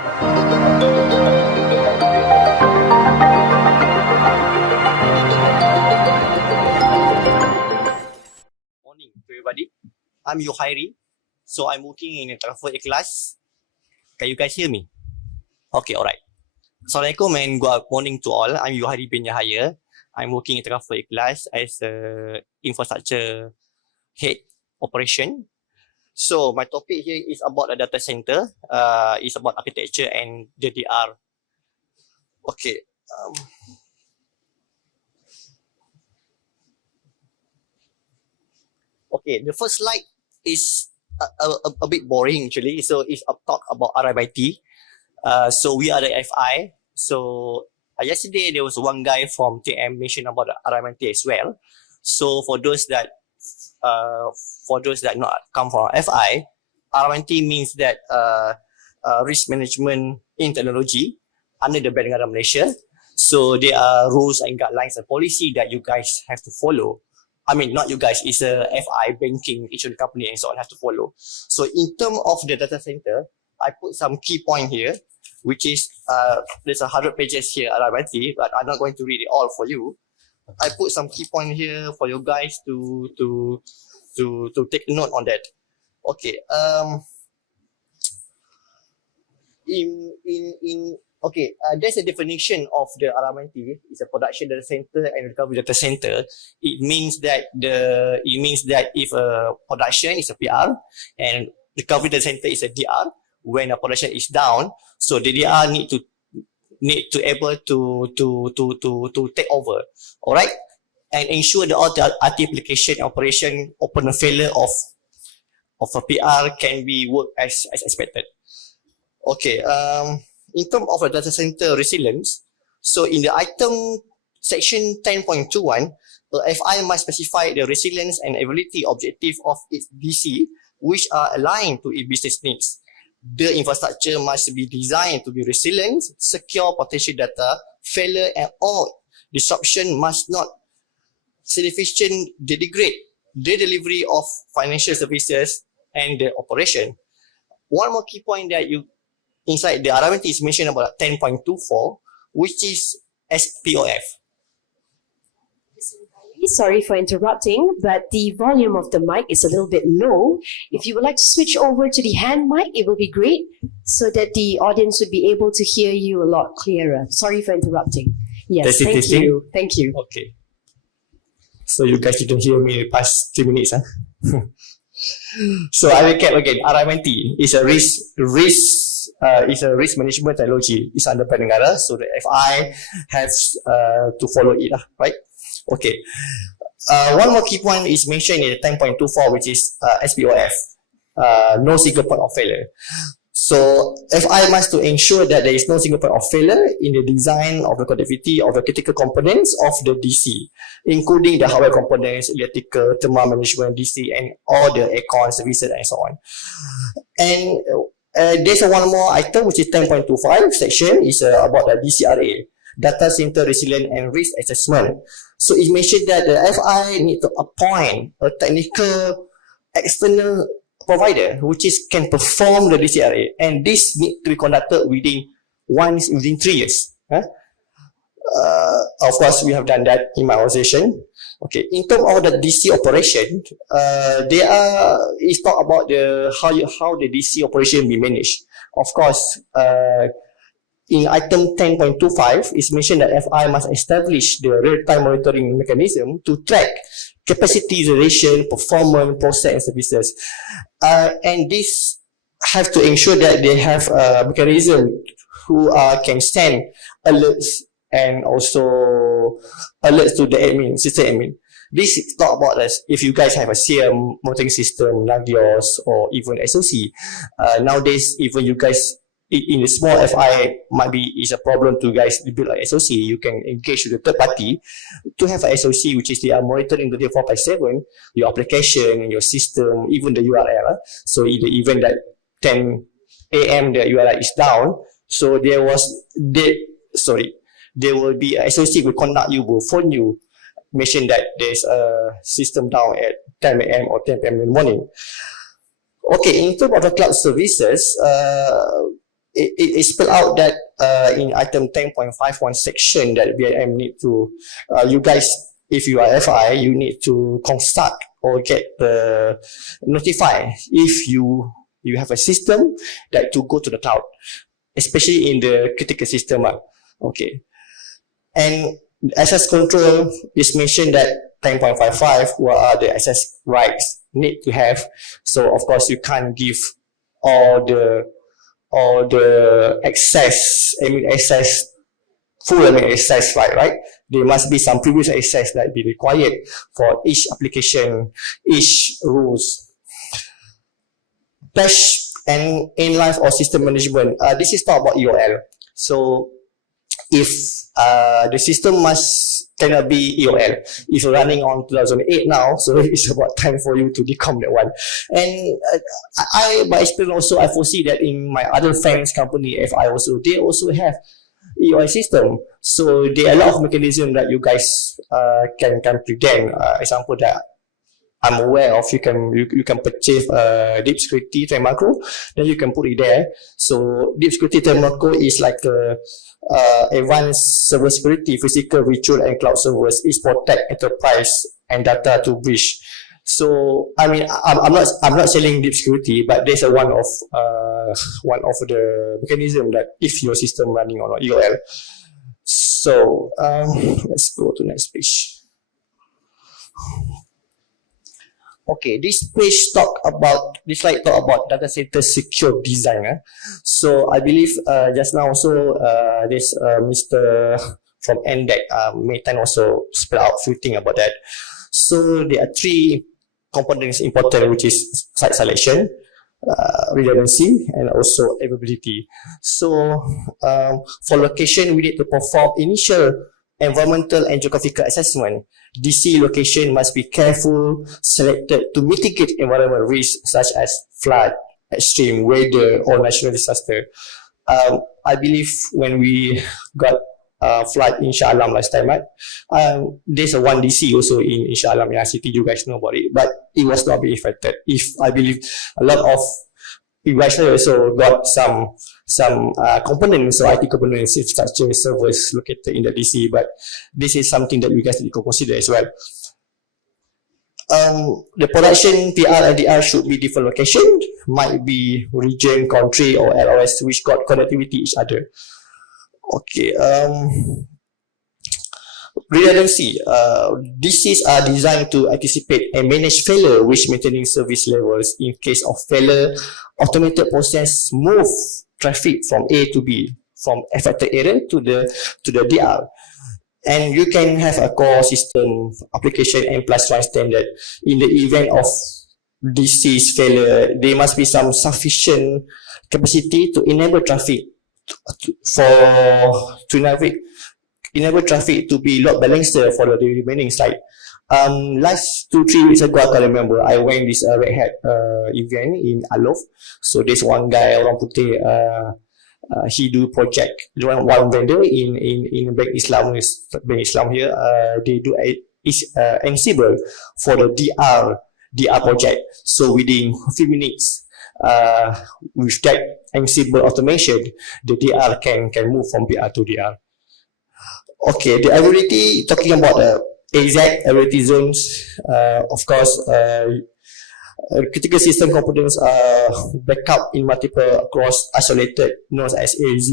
Morning to everybody. I'm Yukhairi. So I'm working in Takaful Ikhlas. Can you guys hear me? Okay, alright. Assalamualaikum and good morning to all. I'm Yukhairi Yahaya. I'm working in Takaful Ikhlas as a infrastructure head operation. So my topic here is about a data center. It's about architecture and the DR. Okay. Okay, the first slide is a bit boring actually. So it's a talk about RMIT. So we are the FI. So yesterday there was one guy from TM mentioned about the RMIT as well. So for those that not come from FI, RMIT means that risk management in technology under the Bank Negara Malaysia. So there are rules and guidelines and policy that you guys have to follow. I mean, not you guys, it's a FI, banking, insurance company and so on have to follow. So in terms of the data center, I put some key point here, which is, there's 100 pages here at RMIT, but I'm not going to read it all for you. I put some key point here for you guys to take note on that. Okay, there's a definition of the RMIT. It's a production data center and recovery data center. It means that if a production is a PR and recovery data center is a DR, when a production is down, so the DR need to able to take over, all right, and ensure the RT application operation upon a failure of a PR can be worked as expected. Okay. In terms of a data center resilience, so in the item section 10.21, the FI must specify the resilience and availability objective of its DC, which are aligned to its business needs. The infrastructure must be designed to be resilient, secure potential data, failure and or disruption must not significantly degrade the delivery of financial services and the operation. One more key point that you inside the RMIT is mentioned about 10.24, which is SPOF. Sorry for interrupting, but the volume of the mic is a little bit low. If you would like to switch over to the hand mic, it will be great so that the audience would be able to hear you a lot clearer. Sorry for interrupting. Yes, thank you. Thank you. Okay. So you guys didn't hear me past 3 minutes, huh? So I recap again. RMIT is a risk management technology. It's under Bank Negara, so the FI has to follow it, right? Okay. One more key point is mentioned in 10.24, which is SPOF, no single point of failure. So FI must to ensure that there is no single point of failure in the design of the connectivity of the critical components of the DC, including the hardware components, electrical, thermal management, DC, and all the aircon services and so on. And there's one more item, which is 10.25 section, is about the DCRA, Data Center Resilience and Risk Assessment. So it mentioned that the FI need to appoint a technical external provider which can perform the DCRA, and this need to be conducted within 3 years. Of course, we have done that in my organization. Okay, in terms of the DC operation, it's talk about how the DC operation be managed. Of course, in item 10.25, it's mentioned that FI must establish the real-time monitoring mechanism to track capacity utilization, performance, process, and services. And this have to ensure that they have a mechanism who can send alerts and also alerts to the admin, system admin. This is not about us. If you guys have a CM monitoring system, Nagios, or even SOC, nowadays, even you guys in the small FI might be is a problem to guys build like SOC. You can engage with the third party to have a SOC, which is they are monitoring the 24/7 your application and your system, even the URL. So in the event that 10 AM the URL is down, so there will be a SOC will contact you, will phone you, mention that there's a system down at 10 AM or 10 PM in the morning. Okay, in terms of the cloud services, it spelled out that in item 10.51 section that BIM need to, you guys, if you are FI, you need to construct or get notify if you have a system that to go to the cloud, especially in the critical system. Okay. And access control is mentioned that 10.55, what are the access rights need to have. So of course you can't give all the access, full access right? There must be some previous access that be required for each application, each rules. Patch and in-life or system management. This is talk about EOL. So if the system cannot be EOL. If you're running on 2008 now, so it's about time for you to decom that one. And by experience also, I foresee that in my other friends company, FI also, they also have EOL system. So there are a lot of mechanisms that you guys can prevent. Example that I'm aware of, you can purchase deep security trend macro, then you can put it there. So deep security trend macro is like advanced server security, physical, virtual, and cloud servers. Is protect enterprise and data to breach. So I mean, I'm not selling deep security, but there's one of the mechanism that if your system running on EOL. So let's go to next page. Okay, this slide talk about data center secure design. So I believe just now also this Mr. from NDEC, Maytan also spelled out a few things about that. So there are three components important, which is site selection, redundancy, and also availability. So for location, we need to perform initial environmental and geographical assessment. DC location must be careful selected to mitigate environmental risks such as flood, extreme weather, or natural disaster. I believe when we got flood in Shah Alam last time, right? There's a one DC also in Shah Alam in ICT. You guys know about it, but it was not be affected. If I believe a lot of you guys also got some components or IT components, infrastructure, servers located in the DC, but this is something that you guys need to consider as well. The production PR and DR should be different location, might be region, country, or LOS which got connectivity each other. Okay. Redundancy. DCs are designed to anticipate and manage failure, which maintaining service levels. In case of failure, automated process move traffic from A to B, from affected area to the DR. And you can have a core system application N+1 standard. In the event of DC's failure, there must be some sufficient capacity to enable traffic enable traffic to be load balancer for the remaining site. Last 2-3 weeks ago, I can remember, I went this Red Hat event in Alof. So there's one guy, orang putih, he do project, one vendor in Bank Islam here, they do Ansible for the DR project. So within a few minutes, with that Ansible automation, the DR can move from PR to DR. Okay, the availability, talking about the exact availability zones, of course, critical system components are backup in multiple across isolated nodes as AZ.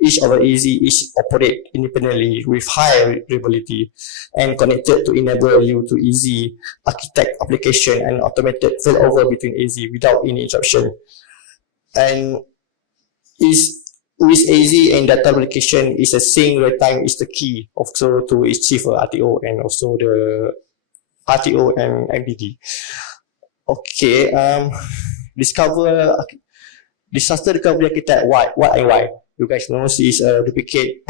Each of the AZ is operate independently with high reliability and connected to enable you to easy architect application and automated failover between AZ without any interruption. And with AZ and data application is a sync real time is the key also to achieve RTO and also the RTO and MDD. Okay, disaster recovery architect, what and why? You guys know is a duplicate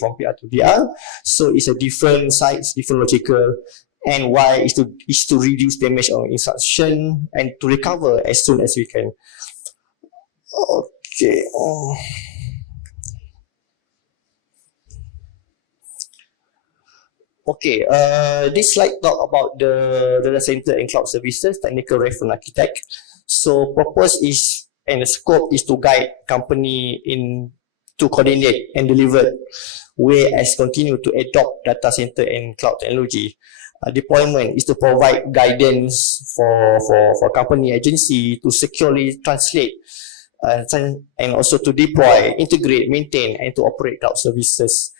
from PR to DR. So it's a different sites, different logical, and why is to reduce damage on instruction and to recover as soon as we can. Okay. Okay, this slide talk about the data center and cloud services, technical reference architect. So purpose is and the scope is to guide company in to coordinate and deliver, whereas continue to adopt data center and cloud technology. Deployment is to provide guidance for company agency to securely translate and also to deploy, integrate, maintain, and to operate cloud services.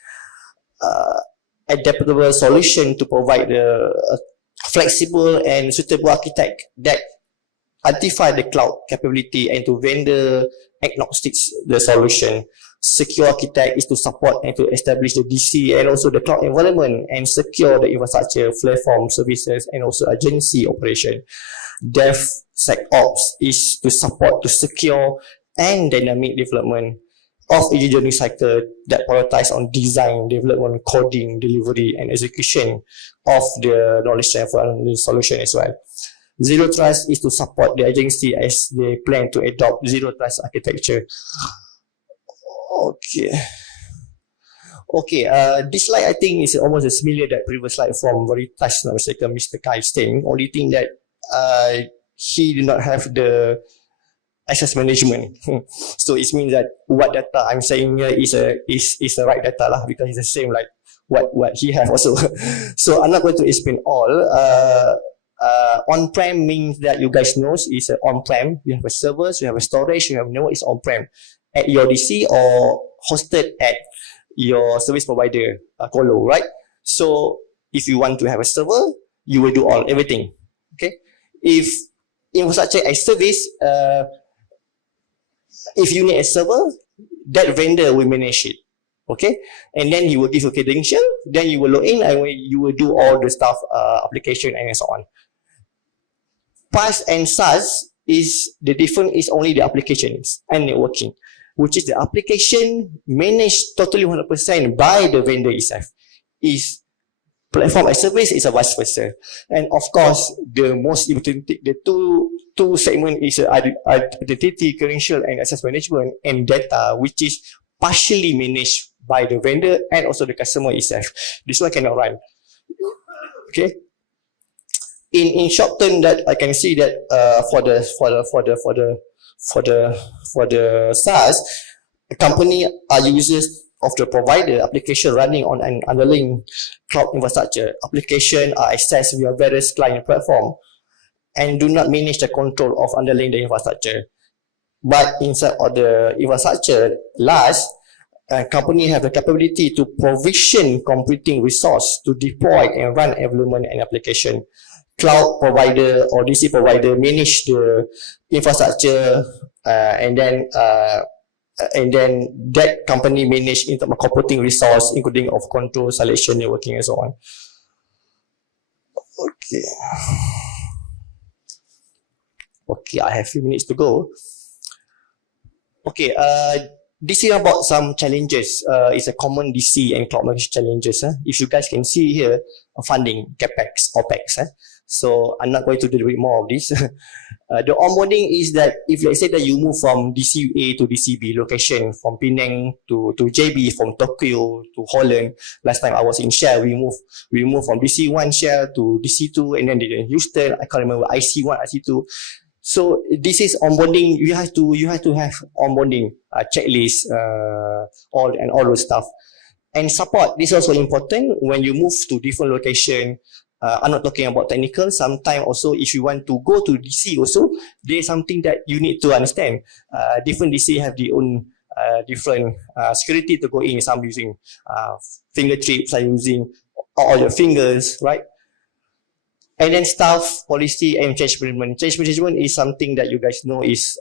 Adaptable solution to provide a flexible and suitable architect that identify the cloud capability and to vendor agnostic the solution. Secure architect is to support and to establish the DC and also the cloud environment and secure the infrastructure, platform services, and also agency operation. DevSecOps is to support to secure and dynamic development of engineering cycle that prioritize on design, development, coding, delivery, and execution of the knowledge transfer and the solution as well. Zero Trust is to support the agency as they plan to adopt Zero Trust architecture. Okay, this slide I think is almost as similar that previous slide from Veritas, not mistaken, Mr. Kai saying. Only thing that he did not have the access management. So it means that what data I'm saying here is the right data lah, because it's the same like what he have also. So I'm not going to explain all. On-prem means that you guys know is on-prem. You have a server, you have a storage, you have network, it's on-prem at your DC or hosted at your service provider, colo, right? So if you want to have a server, you will do everything. Okay. If infrastructure as service, if you need a server, that vendor will manage it. Okay, and then he will give you credential, then you will log in and you will do all the stuff, application and so on. PaaS and SaaS is the difference is only the applications and networking, which is the application managed totally 100% by the vendor itself. Is platform as service is a vice versa. And of course, the most important, the two segment is identity, credential, and access management and data, which is partially managed by the vendor and also the customer itself. This one cannot run. Okay. In short term, that I can see that for the SaaS, the company are users of the provider application running on an underlying cloud infrastructure. Application are accessed via various client platform and do not manage the control of underlying the infrastructure. But inside of the infrastructure, last, company have the capability to provision computing resource to deploy and run environment and application. Cloud provider or DC provider manage the infrastructure, and then that company manage in terms of computing resource, including of control, selection, networking, and so on. Okay, I have a few minutes to go. Okay, this is about some challenges. It's a common DC and cloud migration challenges. If you guys can see here, funding, CapEx, OpEx. So I'm not going to do a bit more of this. The onboarding is that if let's say that you move from DC-A to DC-B location, from Penang to JB, from Tokyo to Holland. Last time I was in Shell, we moved from DC-1 Shell to DC-2, and then in Houston, I can't remember, IC1, IC2. So this is onboarding. You have to have onboarding checklist, all those stuff, and support. This is also important when you move to different location. I'm not talking about technical. Sometimes also, if you want to go to DC, also there's something that you need to understand. Different DC have their own different security to go in. Some using finger chips, some using all your fingers, right? And then staff, policy, and change management. Change management is something that you guys know is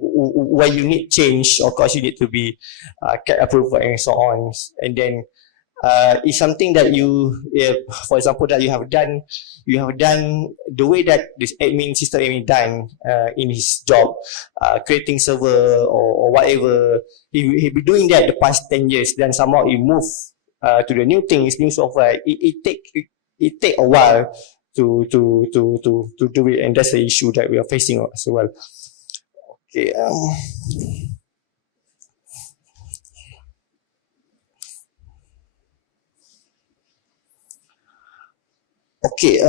where you need change. Of course, you need to be get approval and so on. And then it's something that you, for example, that you have done the way that this system admin done in his job, creating server or whatever. He be doing that the past 10 years. Then somehow he move to the new things, new software. It take a while to do it, and that's the issue that we are facing as well. Okay. Okay.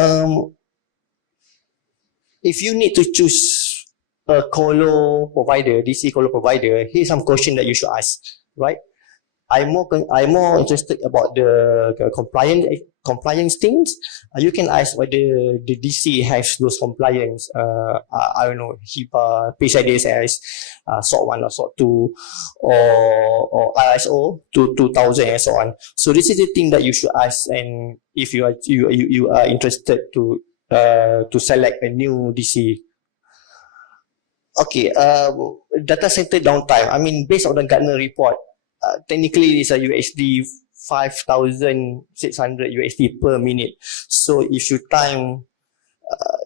If you need to choose a colo provider, DC colo provider, here's some question that you should ask, right? I'm more interested about the compliance things. You can ask whether the DC has those compliance. I don't know, HIPAA, PCI DSS, SOC 1 or SOC 2, or ISO 2000 and so on. So this is the thing that you should ask, and if you are interested to select a new DC. Okay, data center downtime. I mean, based on the Gartner report, technically it's a USD 5,600 USD per minute. So if you time,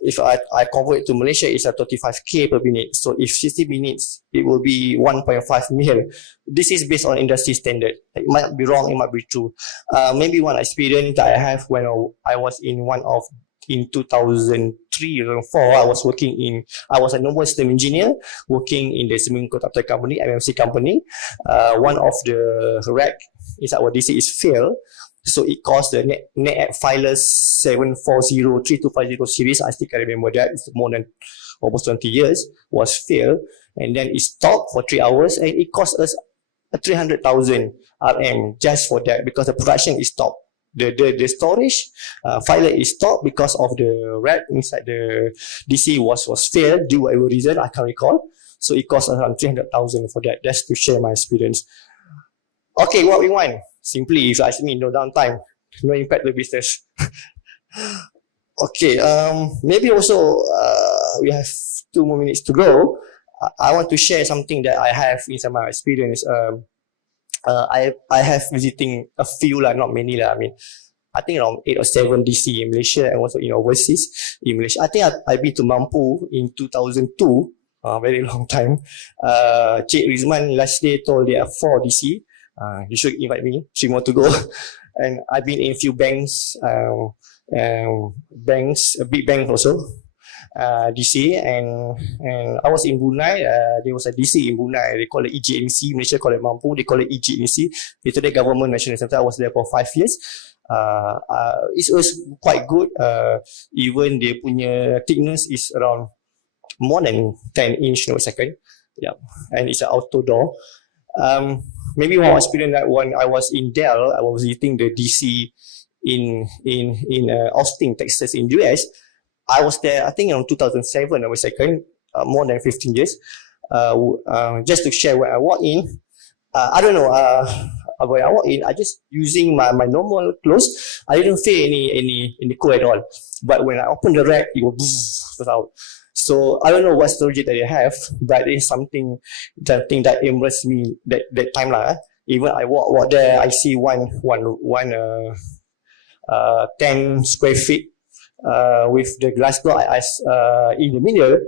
if I convert it to Malaysia, it's a 35k per minute. So if 60 minutes, it will be 1.5 million. This is based on industry standard. It might be wrong, it might be true. Maybe one experience that I have when I was in 2003 or 2004, I was a normal system engineer working in the semiconductor company, MMC company. One of the rack is our DC is failed. So it caused the NetApp Filers 740-3250 series. I still can remember that. It's more than almost 20 years, was failed. And then it stopped for 3 hours, and it cost us 300,000 RM just for that, because the production is stopped. The storage filer is stopped because of the rack inside the DC was failed due to whatever reason, I can't recall. So it cost around 300,000 for that. That's to share my experience. Okay, what we want? Simply, if you ask me, no downtime, no impact to the business. Okay, maybe also we have 2 more minutes to go. I want to share something that I have in some of my experience. I have visiting a few, not many. I mean, I think around 8 or 7 DC in Malaysia and also in overseas in Malaysia. I think I've been to Mampu in 2002, very long time. Cik Rizman last day told there are 4 DC. You should invite me, 3 more to go. And I've been in a few banks, a big bank also. DC, and I was in Brunei. There was a DC in Brunei. They call it EJNC. Malaysia call it Mampu. They call it EJNC. It's the government national center. I was there for 5 years. It was quite good. Even their punya thickness is around more than 10 inch per second. Yeah, and it's an auto door. Maybe one experience that when I was in Dell, I was visiting the DC in Austin, Texas, in US. I was there, I think, in 2007 or second, more than 15 years. Just to share where I walk in. I don't know. When I walk in, I just using my normal clothes. I didn't feel any cold at all. But when I open the rack, it goes out. So I don't know what storage that they have, but it's something that impressed me that time lah. Even I walk there, I see one 10 square feet. With the glass door, I asked in the middle,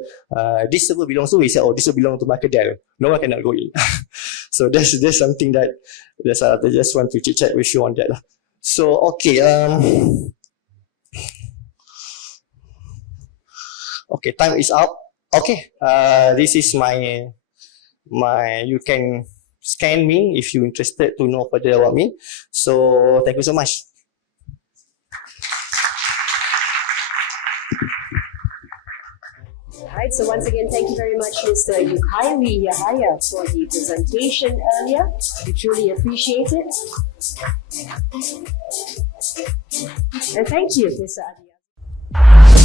this server belongs to me. He said, oh, this will belong to Michael Dell. No one cannot go in. So that's something that I just want to chit chat with you on that. So okay, okay, time is up. Okay, this is my. You can scan me if you're interested to know further about me. So thank you so much. Alright, so once again, thank you very much, Mr. Yukhairi Yahaya, for the presentation earlier. We truly appreciate it. And thank you, Mr. Adia.